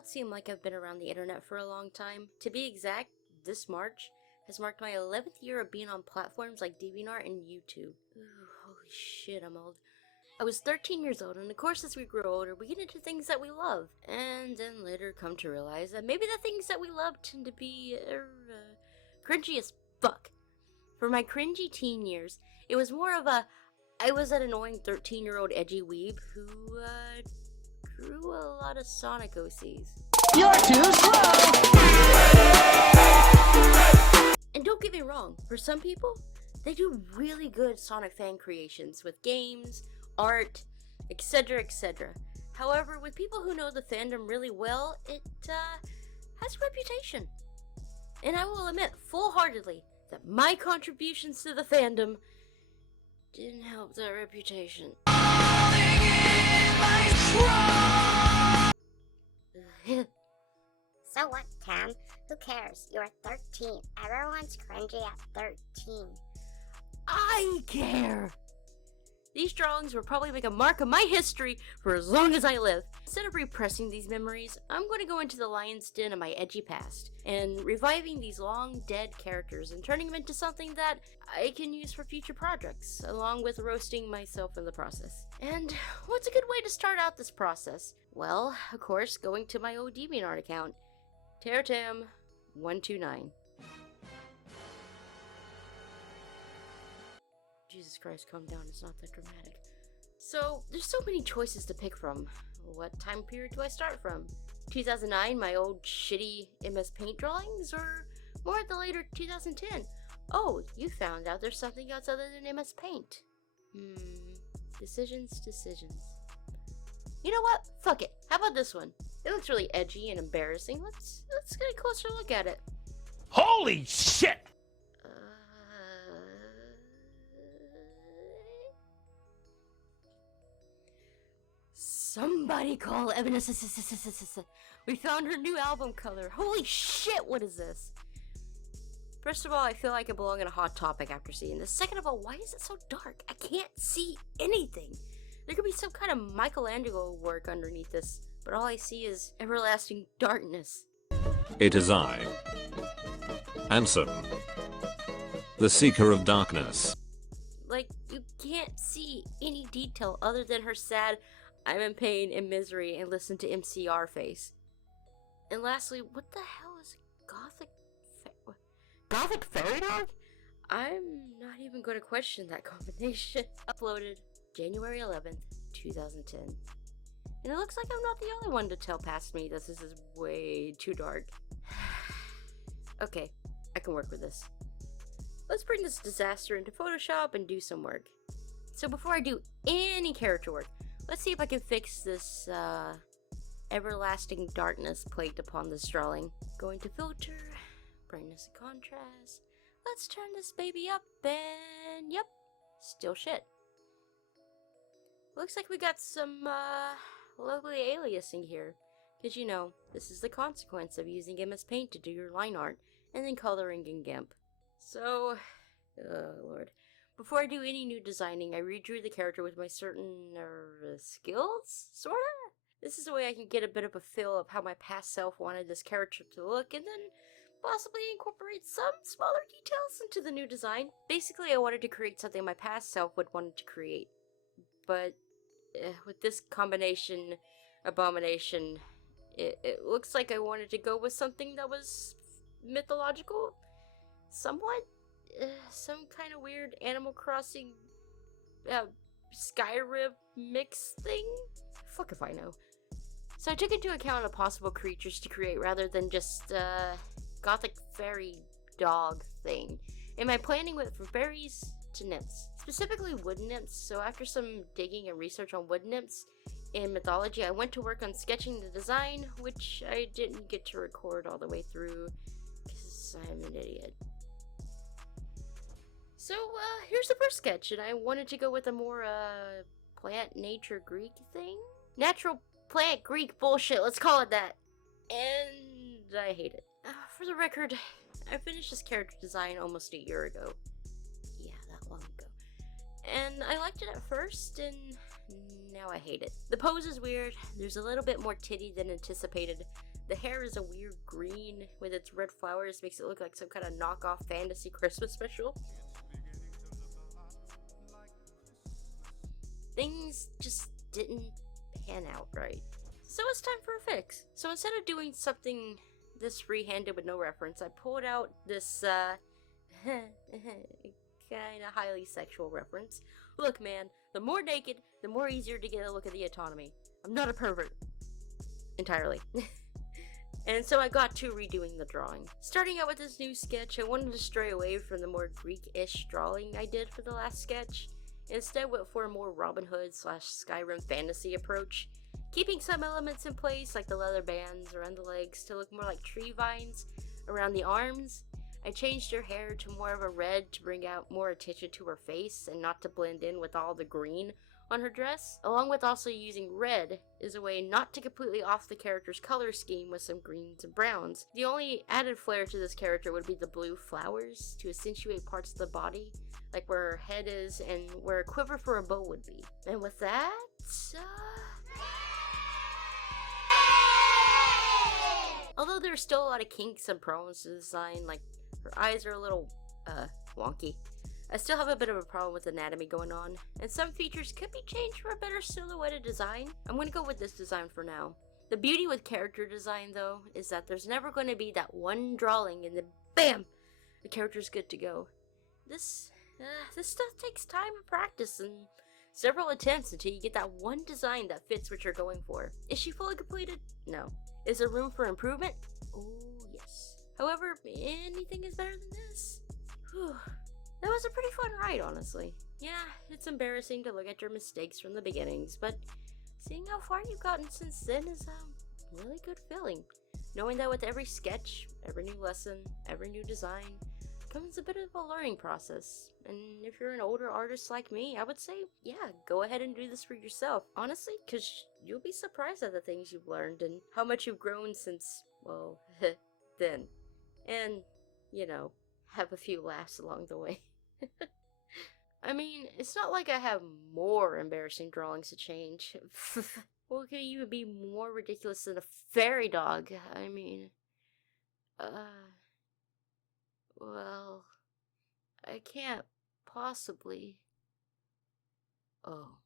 not seem like I've been around the internet for a long time. To be exact, this March has marked my 11th year of being on platforms like DeviantArt and YouTube. Ooh, holy shit, I'm old. I was 13 years old, and of course as we grow older, we get into things that we love. And then later come to realize that maybe the things that we love tend to be, cringy as fuck. For my cringy teen years, it was more of a, I was that annoying 13-year-old edgy weeb who, drew a lot of Sonic OCs. You're too slow! And don't get me wrong, for some people, they do really good Sonic fan creations with games, art, etc, etc. However, with people who know the fandom really well, it, has a reputation. And I will admit, full-heartedly, that my contributions to the fandom didn't help that reputation. So what, Cam? Who cares? You're 13. Everyone's cringy at 13. I care! These drawings will probably make a mark of my history for as long as I live. Instead of repressing these memories, I'm going to go into the lion's den of my edgy past and reviving these long dead characters and turning them into something that I can use for future projects, along with roasting myself in the process. And what's a good way to start out this process? Well, of course, going to my old DeviantArt account, Terratam129. Jesus Christ, calm down, it's not that dramatic. So, there's so many choices to pick from. What time period do I start from? 2009, my old shitty MS Paint drawings, or more at the later 2010? Oh, you found out there's something else other than MS Paint. Decisions. You know what? Fuck it. How about this one? It looks really edgy and embarrassing. Let's get a closer look at it. Holy shit! Somebody call Evan. We found her new album color. Holy shit, what is this? First of all, I feel like I belong in a Hot Topic after seeing this. Second of all, why is it so dark? I can't see anything. There could be some kind of Michelangelo work underneath this, but all I see is everlasting darkness. It is I, Ansem, the Seeker of Darkness. Like, you can't see any detail other than her sad, I'm in pain and misery, and listen to MCR face. And lastly, what the hell is Gothic Fairy Dog? I'm not even going to question that combination. Uploaded January 11th, 2010. And it looks like I'm not the only one to tell past me this is way too dark. Okay, I can work with this. Let's bring this disaster into Photoshop and do some work. So before I do any character work, let's see if I can fix this, everlasting darkness plagued upon this drawing. Going to filter, brightness and contrast. Let's turn this baby up, and yep, still shit. Looks like we got some, lovely aliasing here. Cause you know, this is the consequence of using MS Paint to do your line art, and then coloring in GIMP. So, oh lord. Before I do any new designing, I redrew the character with my certain, skills, sorta? This is a way I can get a bit of a feel of how my past self wanted this character to look, and then possibly incorporate some smaller details into the new design. Basically, I wanted to create something my past self would want to create. But, with this combination, abomination, it looks like I wanted to go with something that was mythological, somewhat. Some kind of weird Animal Crossing, Skyrim mix thing? Fuck if I know. So I took into account the possible creatures to create rather than just, Gothic fairy dog thing. In my planning went from fairies to nymphs. Specifically wood nymphs, so after some digging and research on wood nymphs in mythology, I went to work on sketching the design, which I didn't get to record all the way through, because I'm an idiot. So, here's the first sketch, and I wanted to go with a more, plant, nature, Greek thing? Natural plant, Greek bullshit, let's call it that. And I hate it. For the record, I finished this character design almost a year ago. Yeah, that long ago. And I liked it at first, and now I hate it. The pose is weird, there's a little bit more titty than anticipated. The hair is a weird green with its red flowers, makes it look like some kind of knockoff fantasy Christmas special. Things just didn't pan out right. So it's time for a fix. So instead of doing something this free-handed with no reference, I pulled out this, kinda highly sexual reference. Look, man, the more naked, the more easier to get a look at the autonomy. I'm not a pervert. Entirely. And so I got to redoing the drawing. Starting out with this new sketch, I wanted to stray away from the more Greek-ish drawing I did for the last sketch. Instead went for a more Robin Hood / Skyrim fantasy approach, keeping some elements in place like the leather bands around the legs to look more like tree vines around the arms. I changed her hair to more of a red to bring out more attention to her face and not to blend in with all the green on her dress, along with also using red as a way not to completely off the character's color scheme with some greens and browns. The only added flair to this character would be the blue flowers to accentuate parts of the body, like where her head is and where a quiver for a bow would be. And with that, although there's still a lot of kinks and problems to the design, like her eyes are a little, wonky, I still have a bit of a problem with anatomy going on, and some features could be changed for a better silhouetted design. I'm gonna go with this design for now. The beauty with character design, though, is that there's never going to be that one drawing and then BAM! The character's good to go. This stuff takes time and practice and several attempts until you get that one design that fits what you're going for. Is she fully completed? No. Is there room for improvement? Oh, yes. However, anything is better than this. Whew. That was a pretty fun ride, honestly. Yeah, it's embarrassing to look at your mistakes from the beginnings, but seeing how far you've gotten since then is a really good feeling. Knowing that with every sketch, every new lesson, every new design, comes a bit of a learning process. And if you're an older artist like me, I would say, yeah, go ahead and do this for yourself. Honestly, because you'll be surprised at the things you've learned and how much you've grown since, well, then. And, you know, have a few laughs along the way. I mean, it's not like I have more embarrassing drawings to change. What could even be more ridiculous than a fairy dog? I mean, well, I can't possibly. Oh.